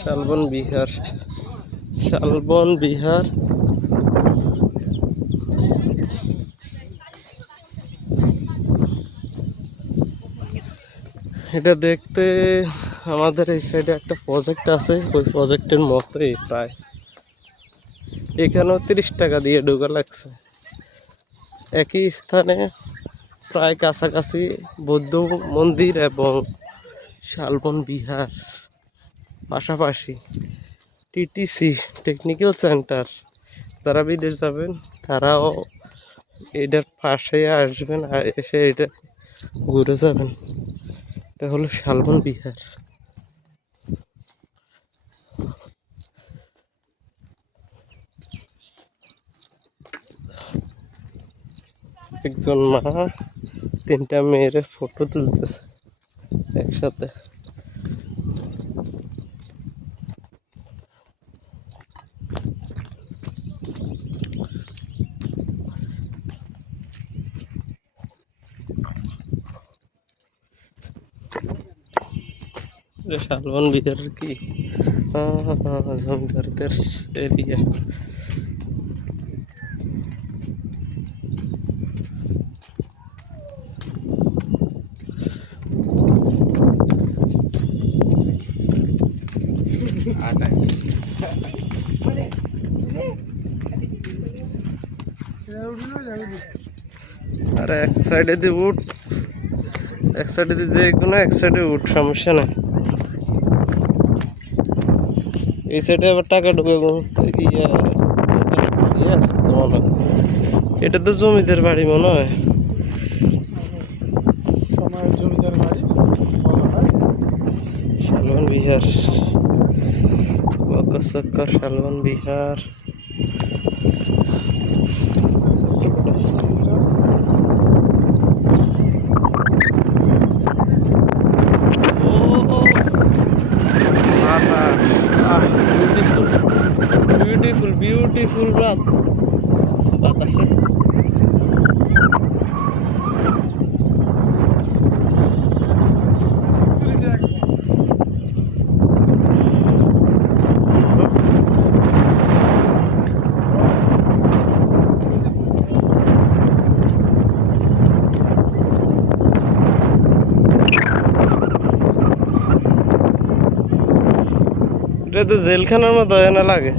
শালবন বিহার শালবন বিহার। এটা দেখতে আমাদের এই সাইডে একটা প্রজেক্ট আছে, ওই প্রজেক্টের মতোই প্রায়। এখানেও তিরিশ টাকা দিয়ে ঢোকা লাগছে। একই স্থানে প্রায় কাছাকাছি বৌদ্ধ মন্দির এবং শালবন বিহার। পাশাপাশি টিটিসি টেকনিক্যাল সেন্টার যারা বিদেশ যাবেন, তারাও এটার পাশে আসবেন আর এসে এটা ঘুরে যাবেন। এটা হলো শালবন বিহার। একজন মা তিনটা মেয়ের ফটো তুলতেছে একসাথে। এটা শালবন বিহারের কি? জমিদারদের এরিয়া। আর এক সাইডে দিয়ে উঠ। এক সাইডে দিয়ে যে কোনো এক সাইডে উঠ, সমস্যা নাই। এই সাইডে আবার টাকা ঢুকে। এটা তো জমিদের বাড়ি মনে হয়। জমিদার বাড়ি শালবন বিহার। বকসক্কর শালবন বিহার। বিউটিফুল রাত বাতাসে। এটা তো জেলখানার মতো না লাগে।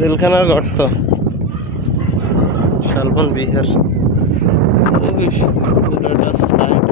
জেলখানার গর্ত। শালবন বিহার। ওই পুরোটা সাইড